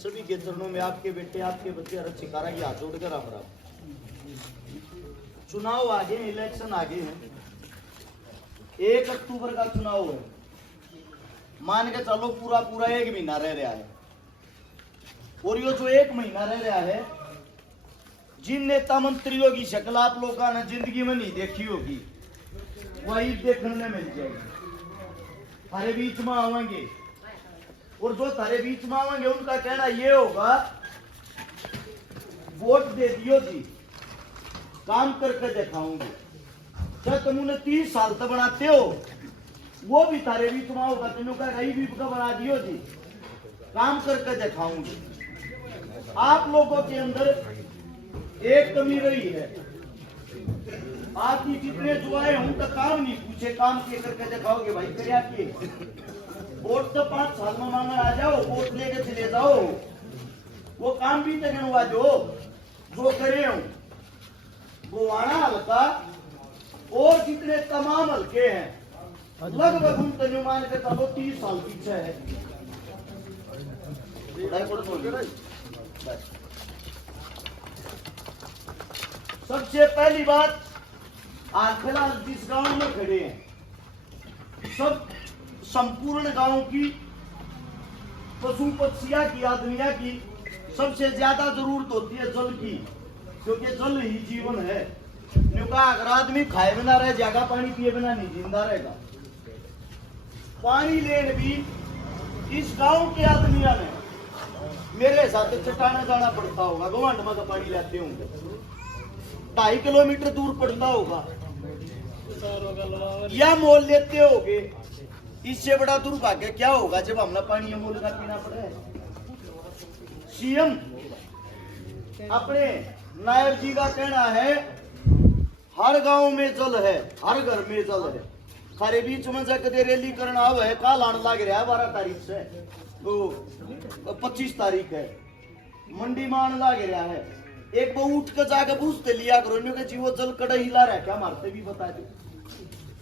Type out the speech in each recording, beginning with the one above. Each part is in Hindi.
सभी के चरणों में आपके बेटे आपके बच्चे हर छिकारा की हाथ जोड़कर राम राम। चुनाव आगे, इलेक्शन आगे है, 1 अक्टूबर का चुनाव है। मान के चलो पूरा पूरा 1 महीना रह रहा है, और ये जो 1 महीना रह रहा है, जिन नेता मंत्रियों की शक्ल आप लोगों ने जिंदगी में नहीं देखी होगी वही देखने मिल जाएगी। थारे बीच में आवेंगे, और जो थारे बीच में आवेंगे उनका कहना ये होगा वोट दे दियो जी, काम करके दिखाऊंगे। जब तुम उन्हें 30 साल तक बनाते हो वो भी तारे बीच में होगा, तुम भी बना दियो जी, काम करके दिखाऊंगे। आप लोगों के अंदर एक कमी रही है, आपकी जितने जुआए उनका काम नहीं पूछे, काम के करके दिखाओगे भाई क्या किए। वोट तो 5 साल में मांगे आ जाओ, वोट लेके चले जाओ, वो काम भी तो गिनवा दो जो करे हूं। गोवाना हल्का और जितने तमाम हल्के हैं लगभग उन तजुमान के तब 30 साल पीछे है। सबसे पहली बात, आज फिलहाल जिस गांव में खड़े हैं सब संपूर्ण गांव की पशु पक्षिया की आदमिया की सबसे ज्यादा जरूरत होती है जल की, क्योंकि जल ही जीवन है। अगर आदमी खाए बिना रहे जाएगा, पानी पिए बिना नहीं जिंदा रहेगा। पानी लेने भी इस गांव के आदमिया ने मेरे साथ चट्टाने जाना पड़ता होगा, गवांड में का पानी लाते होंगे, 2.5 किलोमीटर दूर पड़ता होगा, या मोल लेते होगे। इससे बड़ा दुर्भाग्य क्या होगा जब हमने पानी मोल का पीना पड़े। सीएम अपने नायब जी का कहना है हर गांव में जल है, हर घर में जल है। खारे बीच में जाकर रैली करना है, काल आने लग रहा है 12 तारीख से, तो 25 तारीख है, मंडी में आने लग रहा है। एक वो उठ कर जाकर पूछते लिया करो कि जी वो जल कड़ा हिला रहा है क्या, मारते भी बता दो।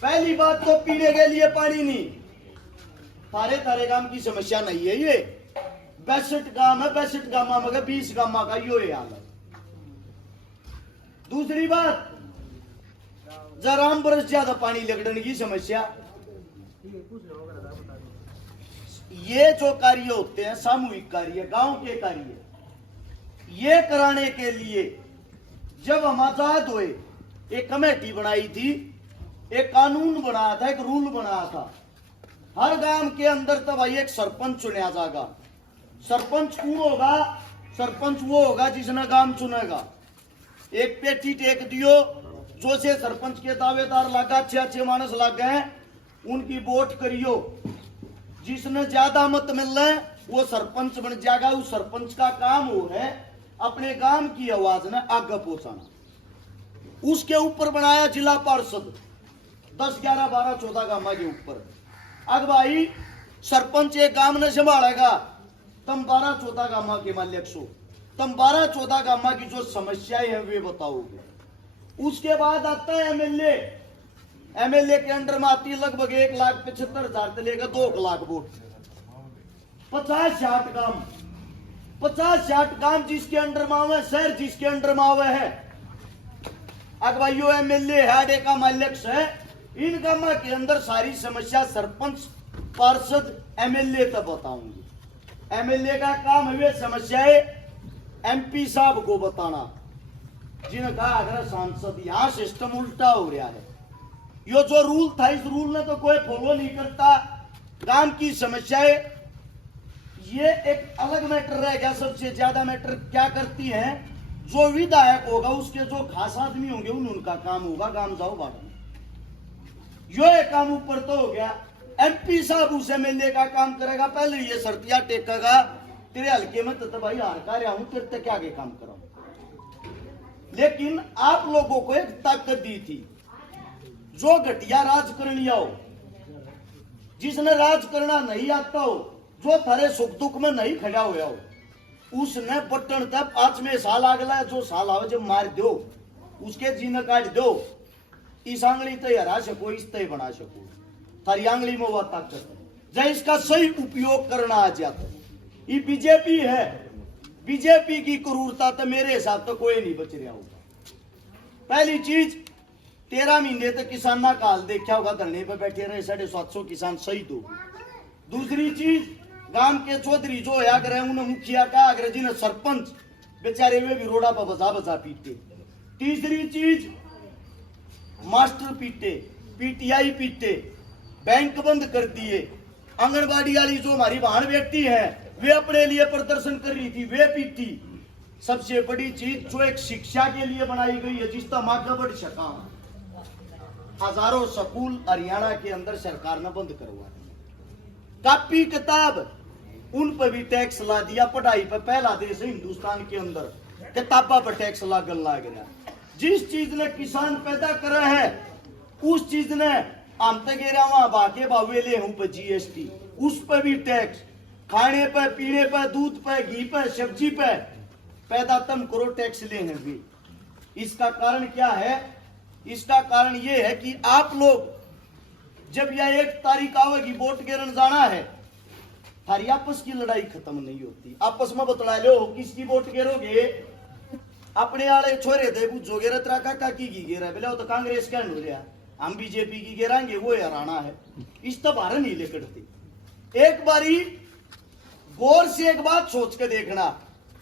पहली बात तो पीने के लिए पानी नहीं, तारे गांव की समस्या नहीं है ये, 62 गांव है, 62 गांव में 20 गांव का यो हाल है। दूसरी बात, जराम बरस ज्यादा पानी लगने की समस्या। ये जो कार्य होते हैं सामूहिक कार्य, गांव के कार्य, ये कराने के लिए जब हम आजाद हुए एक कमेटी बनाई थी, एक कानून बनाया था, एक रूल बनाया था। हर गांव के अंदर तब भाई एक सरपंच चुना जाएगा। सरपंच कौन होगा? सरपंच वो होगा जिसने गांव चुनेगा। एक पेटी टेक दियो, जो से सरपंच के दावेदार लगा, अच्छे मानस लग गए, उनकी वोट करियो, जिसने ज्यादा मत मिल रहे वो सरपंच बन जाएगा। उस सरपंच का काम हो है अपने गांव की आवाज ने आगे पहुंचाना। उसके ऊपर बनाया जिला पार्षद, 10, 11, 12, 14 गांव के ऊपर। अब भाई सरपंच एक गांव ने संभालेगा, तुम 12, 14 गांव के मालिक सो, तुम 12, 14 गांव की जो समस्याएं हैं वे बताओगे। उसके बाद आता है एमएलए। एमएलए के अंडर में आती है लगभग 1,75,000 से लेकर 2 लाख वोट। 50-60 गांव, 50-60 गांव जिसके अंडर में आवे, शहर जिसके अंडर में आवे है। अब भाई यो एमएलए हेड का मालिक है, इन गांव के अंदर सारी समस्या सरपंच, पार्षद, एमएलए तक बताऊंगी। एमएलए का काम है समस्याएं एमपी साहब को बताना, जिनका अगर सांसद। यहाँ सिस्टम उल्टा हो रहा है। यो जो रूल था, इस रूल ने तो कोई फॉलो नहीं करता। गांव की समस्याएं ये एक अलग मैटर रह गया। सबसे ज्यादा मैटर क्या करती है, जो विधायक होगा उसके जो खास आदमी होंगे उनका काम होगा गांव जाओ बांटो। यो एक काम ऊपर तो हो गया। एमपी साहब उस एमएलए का काम करेगा, पहले ये शर्तियां टेकेगा, तेरे हल्के में तो भाई हार का रहा हूं, तेरे तक क्या आगे काम कराऊं। लेकिन आप लोगों को एक ताकत दी थी, जो घटिया राजकरणिया हो, जिसने राज करना नहीं आता हो, जो थारे सुख दुख में नहीं खड़ा हुआ हो, उसने बटन तक 5वें साल अगला जो साल आवे जब मार दो, उसके जीने काट दो। इस आंगली तो हरा सको, इस तय बना सको, थारी आंगली में वह ताकत है। जब इसका सही उपयोग करना आ जाता। ये बीजेपी है, बीजेपी की क्रूरता तो मेरे हिसाब तो कोई नहीं बच रहा होगा। पहली चीज 13 महीने तक किसाना का हाल देखा होगा, धरने पे बैठे रहे, 750 किसान शहीद हो। दूसरी चीज गांव के चौधरी जो है अगर उन्हें मुखिया का अगर जिन्हें सरपंच बेचारे वे भी रोडा पर बजा बजा पीटे। तीसरी चीज मास्टर पीटे, पीटीआई पीटे, बैंक बंद कर दिए, आंगनबाड़ी वाली जो हमारी बहन बेटी है वे अपने लिए प्रदर्शन कर रही थी वे पीटी। सबसे बड़ी चीज जो एक शिक्षा के लिए बनाई गई है जिसका मार्ग बढ़ सका, हजारों स्कूल हरियाणा के अंदर सरकार ने बंद करवा दिया। कॉपी किताब उन पर भी टैक्स ला दिया। पढ़ाई पर पहला देश है हिंदुस्तान के अंदर किताबा पर टैक्स लागन लाग गया। जिस चीज ने किसान पैदा करा है उस चीज ने हम तक बाके बावेले हूं पर जीएसटी, उस पर भी टैक्स, खाने पर, पीने पर, दूध पर, घी पर, सब्जी पर पैदा तुम करो टैक्स लेने भी। इसका कारण क्या है? इसका कारण यह है कि आप लोग जब यह 1 तारीख आवेगी वोट गिरन जाना है, थारी आपस की लड़ाई खत्म नहीं होती। आपस में बतला लो किसकी वोट गिरोगे, अपने वाले छोरे थे पूछोगे रतरा काका की गिरा बोले तो कांग्रेस क्या हो रहा, हम बीजेपी की गिराएंगे वो हराना है। इस तो बारह नहीं लेकर एक बारी गौर से एक बात सोच के देखना,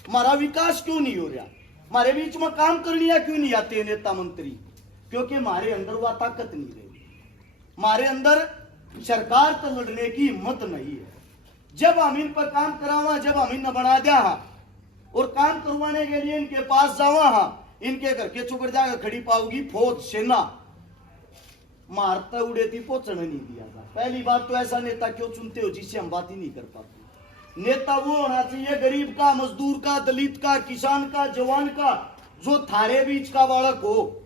हमारा विकास क्यों नहीं हो रहा, हमारे बीच में काम करने क्यों नहीं आते नेता मंत्री? क्योंकि हमारे अंदर वह ताकत नहीं रही, हमारे अंदर सरकार तो लड़ने की हिम्मत नहीं है। जब हम इन पर काम करावा, जब हम इन बना दिया और काम करवाने के लिए इनके पास जावा, इनके घर के चुकर जाकर खड़ी पाओगी फौज सेना, मारता उड़े थी पोचने नहीं दिया था। पहली बात तो ऐसा नेता क्यों चुनते हो जिससे हम बात ही नहीं कर पाते। नेता वो होना चाहिए गरीब का, मजदूर का, दलित का, किसान का, जवान का, जो थारे बीच का बालक हो,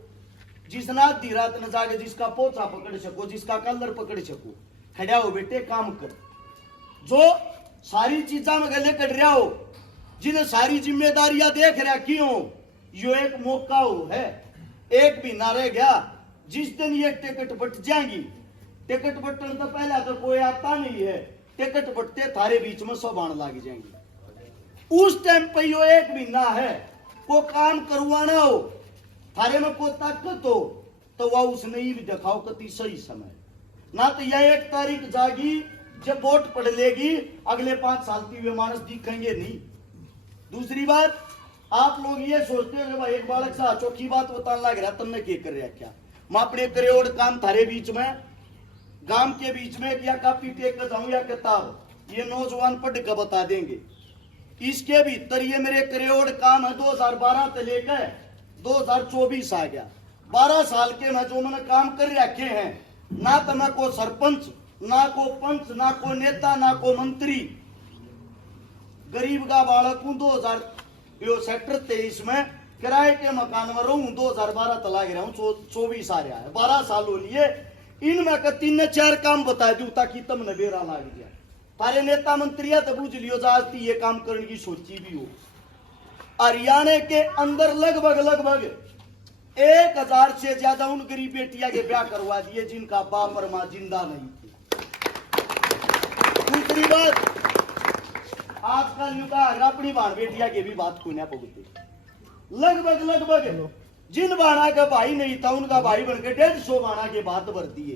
जिसना दी रात न जागे, जिसका पोछा पकड़ सको, जिसका कलर पकड़ सको। खड़ा हो बेटे काम कर, जो सारी चीजा में गले कट रहा हो, जिन्हें सारी जिम्मेदारियां देख रहा क्यों, यो एक मौका हो है, एक भी ना रह गया। जिस दिन ये टिकट बट जाएंगी, टिकट बटन तो पहले तो कोई आता नहीं है, टिकट बटते थारे बीच में सब आने लग जाएंगे। उस टाइम पे यो एक महीना है, वो काम करवाना हो, थारे में कोई ताकत हो तो वह उसने ही भी दिखाओ कति सही समय, ना तो यह 1 तारीख जागी जब वोट पड़ लेगी, अगले 5 साल की वे मानस दिखेंगे नहीं। दूसरी बात, आप लोग ये सोचते हो कि भाई एक बालक सा चौकी बात बताने लग रहा, तुमने क्या कर रहा क्या? मैं अपने करोड़ काम थारे बीच में, गांव के बीच में या कॉपी टेक कर जाऊं या किताब, ये नौजवान पढ़ कर बता देंगे। इसके भीतर ये मेरे करोड़ काम है 2012 से लेकर 2024 आ गया। 12 साल के मैं जो मैंने काम कर रखे हैं, ना तो मैं को सरपंच, ना को पंच, ना को नेता, ना को मंत्री, गरीब का बालक हूं। 2000 सेक्टर 23 में किराए के मकान में रहूं, 2012 तला गिरा हूं, 24 आ रहा है, 12 साल हो लिए। इनमें का 3 ने 4 काम बता दू ताकि तुमने बेरा लाग गया। तारे नेता मंत्री तो बुझ लियो जाती ये काम करने की सोची भी हो। हरियाणा के अंदर लगभग 1000 से ज्यादा उन गरीब बेटियां के ब्याह करवा दिए जिनका बाप और मां जिंदा नहीं थी। दूसरी बात, आजकल युवा अपनी बाण बेटिया की भी बात को ना पहुंचती। लगभग जिन बाणा का भाई नहीं था उनका भाई बनकर 150 बाणा के बात भर दिए।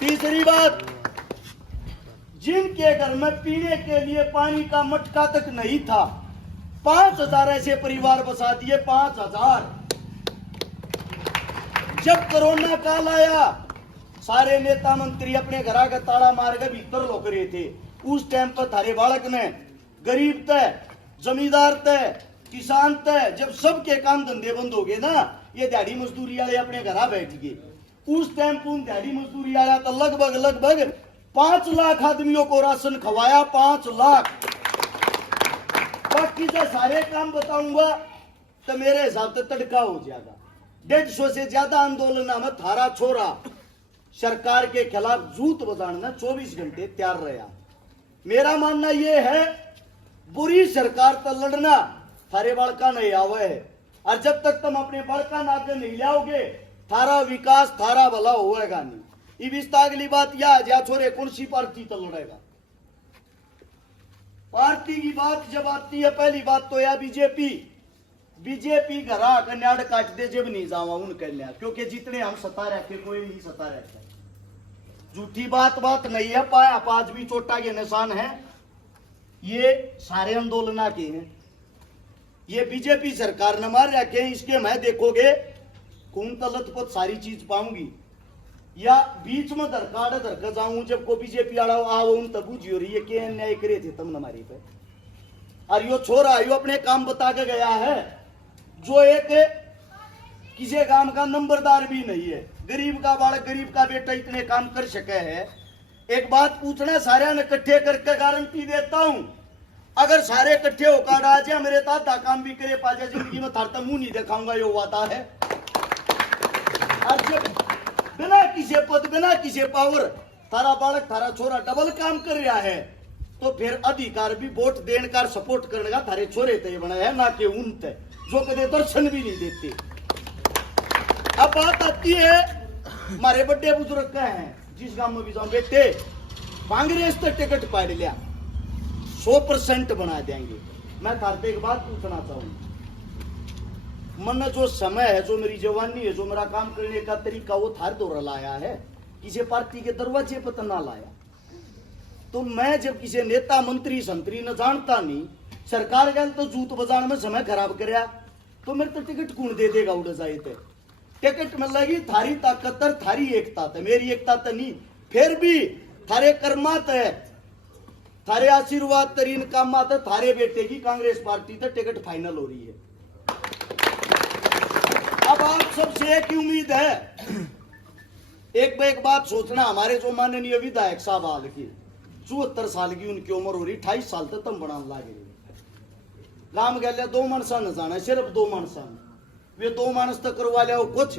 तीसरी बात, जिनके घर में पीने के लिए पानी का मटका तक नहीं था, 5000 ऐसे परिवार बसा दिए। 5000। जब कोरोना काल आया, सारे नेता मंत्री अपने घर का ताला मार के भीतर लुक रहे थे। उस टाइम पर थारे बालक ने गरीब तय, जमींदार तय, किसान तय, जब सबके काम धंधे बंद हो गए ना, ये दिहाड़ी मजदूरी वाले अपने घर बैठ गए। उस टाइम पर दिहाड़ी मजदूरी वाला तो लगभग 5 लाख आदमियों को राशन खवाया। 5 लाख। बाकी से सारे काम बताऊंगा तो मेरे हिसाब से तड़का हो जाएगा। 150 से ज्यादा आंदोलन में थारा छोरा सरकार के खिलाफ जूत बजाना 24 घंटे तैयार रहा। मेरा मानना यह है, बुरी सरकार तो लड़ना थारे बड़का नहीं आवे है, और जब तक तुम अपने बड़का नाते नहीं लाओगे, थारा विकास, थारा भला होएगा नहीं। इस अगली बात यह जा छोरे कौन सी पार्टी तो लड़ेगा? पार्टी पार्टी की बात जब आती है, पहली बात तो यह बीजेपी घरा कन्याड़ काट दे जब नहीं जावा उन कन्या, क्योंकि जितने हम सता रखे कोई नहीं सता रखा। झूठी बात नहीं है, पाया आज भी चोटा के निशान है। ये सारे आंदोलन के हैं, ये बीजेपी सरकार ने मार रखे। इसके मैं देखोगे कौन तलत पर सारी चीज पाऊंगी, या बीच में धरका जाऊं जब को बीजेपी आड़ा आओ उन तब बुझी हो रही है कि अन्याय करे थे तुम हमारी पे। और यो छोरा यो अपने काम बता के गया है, जो एक किसी काम का नंबरदार भी नहीं है, गरीब का बालक गरीब का बेटा इतने काम कर सके है। एक बात पूछना, सारे ने इकट्ठे करके गारंटी देता हूं, अगर सारे इकट्ठे होकर आ जाए मेरे ताता काम भी करे पाजा जिंदगी में थारता मुंह नहीं दिखाऊंगा, यो वादा है। और जब बिना किसी पद बिना किसी पावर थारा बालक थारा छोरा डबल काम कर रहा है, तो फिर अधिकार भी वोट देने का सपोर्ट करने का थारे छोरे तय बना है, ना कि उन तय जो कदे दर्शन भी नहीं देते। अब बात आती है हमारे बड़े बुजुर्ग का है, जिस गांव में भी जाऊं बेटे कांग्रेस तो टिकट पाड़ लिया 100% बना देंगे। मैं थारते एक बात पूछना चाहूंगा, मन जो समय है, जो मेरी जवानी है, जो मेरा काम करने का तरीका वो थार दौरा लाया है, किसी पार्टी के दरवाजे पर तो ना लाया। तो मैं जब किसी नेता मंत्री संतरी न जानता नहीं, सरकार गल तो जूत बजाने में समय खराब कराया, तो मेरे तो टिकट कौन दे देगा उड़ जाए थे। टिकट में लगी थारी ताकत थारी एकता है, मेरी एकता तो नहीं, फिर भी थारे कर्मात है, थारे आशीर्वाद तरीन कामात है, थारे बेटे की कांग्रेस पार्टी से टिकट फाइनल हो रही है। अब आप सबसे एक ही उम्मीद है, एक बात सोचना, हमारे जो माननीय विधायक साहब हाल की 74 साल की उनकी उम्र हो रही, 28 साल तक तम बना लागे गांव गया 2 मानसा न जाना, सिर्फ 2 मानसा, वे 2 मानस तक करवा लिया कुछ,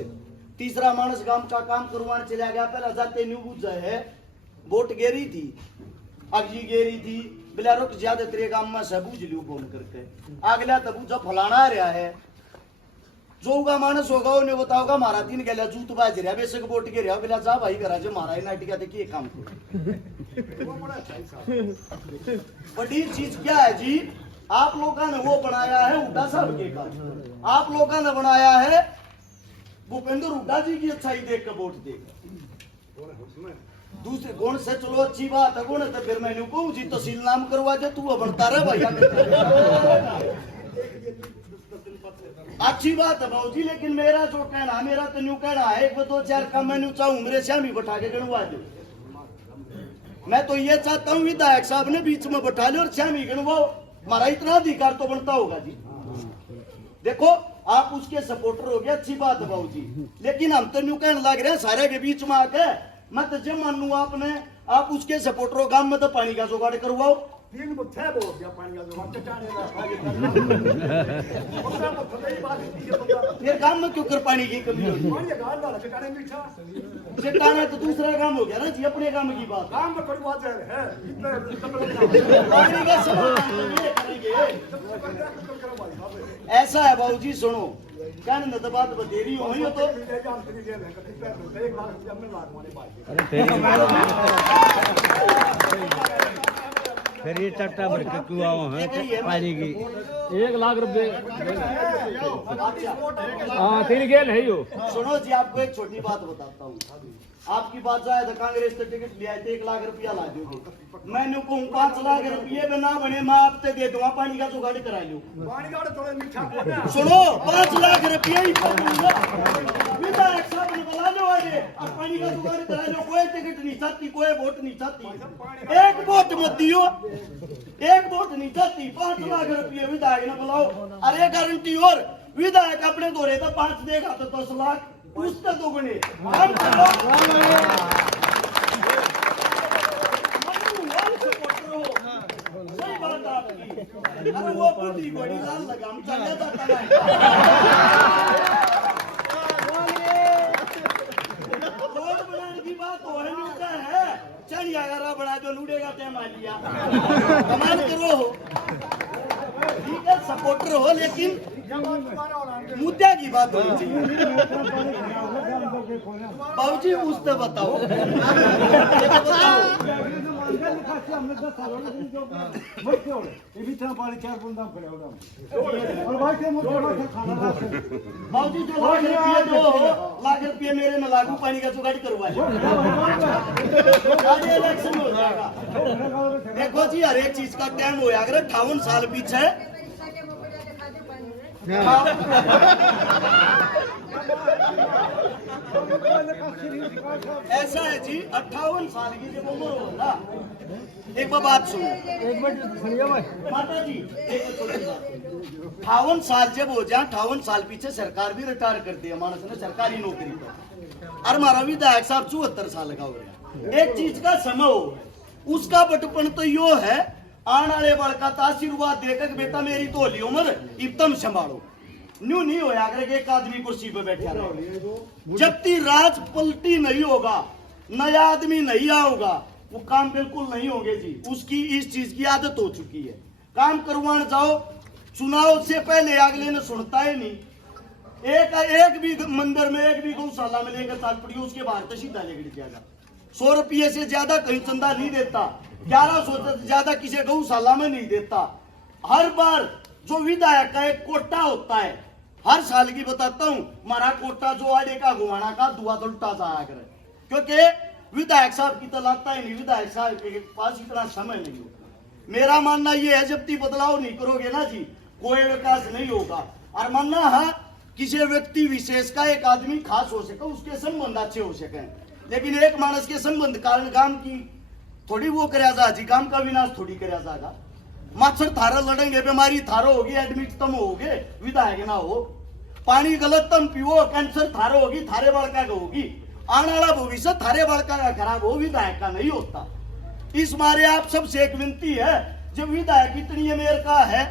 तीसरा मानस गांव का काम करवाने चला गया। पहले जाते न्यू बुझ है, वोट गेरी थी, अगली गेरी थी, बिला रुक ज्यादा तेरे गांव में सब बुझ लियो फोन करके, अगला तब जब फलाना आ रहा है, जो होगा मानस होगा उन्हें बताओगा मारा तीन गया जूत बाज रहा बेशक वोट के रहा बिला जा भाई करा जो मारा नाटिका देखिए काम को। बड़ी चीज क्या है जी, आप लोगों ने वो बनाया है हुड्डा साहब के काम, आप लोगों ने बनाया है भूपेंद्र हुड्डा जी की अच्छाई देख कर वोट देगा। दूसरे गुण से चलो अच्छी बात है, गुण तो फिर मैंने कहूँ जी तहसील नाम करवा दे, तू बनता रहे भाई अच्छी बात है भाजी, लेकिन मेरा जो कहना, मेरा तो न्यू कहना है, 1-2-4 काम मैं चाहूँ मेरे श्याम ही बैठा के गणवा दो। मैं तो ये चाहता हूँ विधायक साहब ने बीच में बैठा लो और श्याम ही गणवाओ, हमारा इतना अधिकार तो बनता होगा जी। देखो आप उसके सपोर्टर हो गए, अच्छी बात है भाजी, लेकिन हम तो न्यू कहने लग रहे हैं सारे के बीच में आके, मैं तो जब मान लू आपने आप उसके सपोर्टर हो, गांव में तो पानी का जुगाड़ करवाओ, फिर काम में क्यों कर पानी की कमी होगी, चट्टाने तो दूसरा काम हो गया ना जी, अपने काम की बात काम में ऐसा है बाबू जी। सुनो कहने न तो बात बतेरी हो तो फिर ये चट्टा भर के क्यों आओ है पानी की 1 लाख रुपए। हाँ तेरी गेल है यो। सुनो जी आपको एक छोटी बात बताता हूँ, आपकी बात जाए तो कांग्रेस से टिकट लिया है 1 लाख रुपया ला दोगे, मैंने कहूँ 5 लाख रुपये में ना बने मैं आपसे दे दूंगा, पानी का जुगाड़ करा लो। सुनो 5 लाख रुपये ही विधायक साहब ने बुला लो आगे और पानी का जुगाड़ करा लो, कोई टिकट नहीं चाहती, कोई वोट नहीं चाहती, एक वोट मत दियो, एक वोट नहीं चाहती, 5 लाख रुपये विधायक ने बुलाओ। अरे गारंटी और विधायक अपने दौरे तो 5 देगा तो 10 लाख उसका दोगुने काम करो। सही बात आपकी, अरे वो बुद्धि बड़ी लाल लगा हम चलने जाता है रोड बनाने की बात हो है, चल यार बना दो लूटेगा ते मालिया कमाल करो, ठीक है सपोर्टर हो, लेकिन मुद्दा की बात होनी चाहिए। बाबूजी उससे बताओ हमने 10 साल हो गए जो मत छोड़ ये भी इतना पानी 4 बूंद खड़े हो रहा और भाई के मुझे खाना बाबूजी जो लाख रुपये मेरे में लागू पानी का जुगाड़ करवा आगे इलेक्शन हो जाएगा। देखो जी हर एक चीज का टाइम हो अगर 58 साल पीछे ऐसा है जी 58 साल की जब उम्र हो ना एक बात सुनो एक मिनट सुनिए भाई माता जी 58 साल जब हो जाए 58 साल पीछे सरकार भी रिटायर करती है मानस ने सरकारी नौकरी पर और हमारा विधायक साहब 74 साल का हो गया। एक चीज का समय हो उसका बटपन तो यो है आने वाले बड़ का आशीर्वाद देकर बेटा मेरी तो होली उम्र एकदम संभालो न्यू नहीं होया अगर एक आदमी कुर्सी पे बैठा रहे जब तक राज पलटी नहीं होगा नया आदमी नहीं आऊगा वो काम बिल्कुल नहीं होंगे जी। उसकी इस चीज की आदत हो चुकी है काम करवाने जाओ चुनाव से पहले अगले ने सुनता ही नहीं एक भी मंदिर में एक भी गौशाला में लेकर साथ पड़ी उसके बाहर तो सीधा लेकर जाएगा। 100 रुपये से ज्यादा कहीं चंदा नहीं देता 1100 से ज्यादा किसी गौशाला में नहीं देता। हर बार जो विधायक का एक कोटा होता है हर साल की बताता हूँ हमारा कोटा जो आड़े का घुमाना का दुआ तो उल्टा जाया करे क्योंकि विधायक साहब की तो लगता ही नहीं विधायक साहब के पास इतना समय नहीं होगा। मेरा मानना ये है जब तक बदलाव नहीं करोगे ना जी कोई विकास नहीं होगा। और मानना है किसी व्यक्ति विशेष का एक आदमी खास हो सके उसके संबंध अच्छे हो सके लेकिन एक मानस के संबंध कारण काम की थोड़ी वो कराया जा जी काम का विनाश थोड़ी कराया जाएगा। मच्छर थारा लड़ेंगे बीमारी थारो होगी एडमिट तुम होगे विधायक ना हो पानी गलत तुम पियो कैंसर थारो होगी थारे बालका का होगी आने वाला भविष्य थारे बालका का खराब हो विधायक का नहीं होता। इस मारे आप सबसे एक विनती है जब विधायक इतनी मेयर का है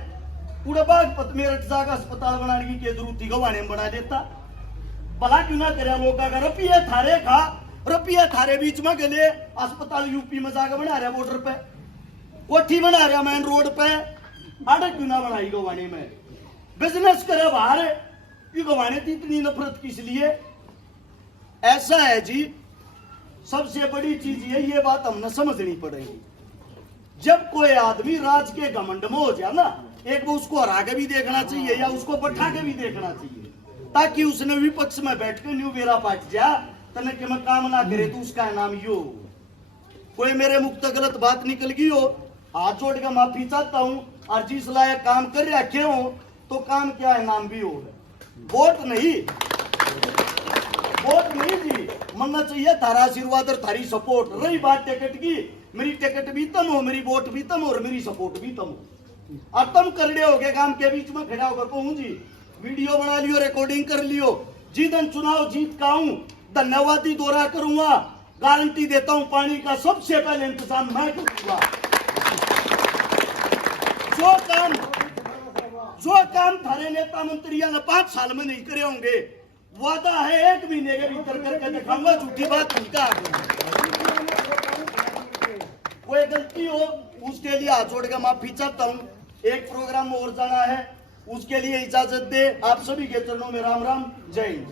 उड़बाग मेरठ जाकर अस्पताल बनाने की जरूरत गवाने बना देता भला क्यों ना करे लोग रुपये थारे खा रुपये थारे बीच में गले अस्पताल यूपी में जाकर बना रहा बॉर्डर पे कोठी बना रहा मेन रोड पे अड़क क्यों ना बनाई गवाने में बिजनेस करे बाहर ये गवाने की इतनी नफरत किस लिए। ऐसा है जी सबसे बड़ी चीज ये बात हमने समझनी पड़ेगी जब कोई आदमी राज के घमंड में हो जाए ना एक वो उसको हरा के भी देखना चाहिए या उसको बैठा के भी देखना चाहिए ताकि उसने विपक्ष में बैठ के न्यू बेरा पाट जा तने कि मैं काम ना करे तो उसका नाम यो कोई मेरे मुक्त गलत बात निकल गई हो हाथ जोड़ के माफी चाहता हूँ और जिस लायक काम कर रखे हो तो काम क्या है नाम भी हो वोट नहीं जी मनना चाहिए थारा आशीर्वाद और थारी सपोर्ट। रही बात टिकट की मेरी टिकट भी तम हो मेरी वोट भी तम हो और मेरी सपोर्ट भी तम हो और तुम करड़े हो गए काम के बीच में खड़ा होकर कहूँ जी वीडियो बना लियो रिकॉर्डिंग कर लियो जिदन चुनाव जीत का हूँ धन्यवादी दौरा करूंगा गारंटी देता हूँ पानी का सबसे पहले इंतजाम मैं करूंगा। जो काम थारे नेता मंत्रियों ने 5 साल में नहीं करे होंगे वादा है 1 महीने के भीतर करके दिखाऊंगा झूठी बात नहीं कहा। कोई गलती हो उसके लिए हाथ जोड़ के माफी चाहता हूँ। एक प्रोग्राम और जाना है उसके लिए इजाजत दे आप सभी के चरणों में राम राम जय हिंद।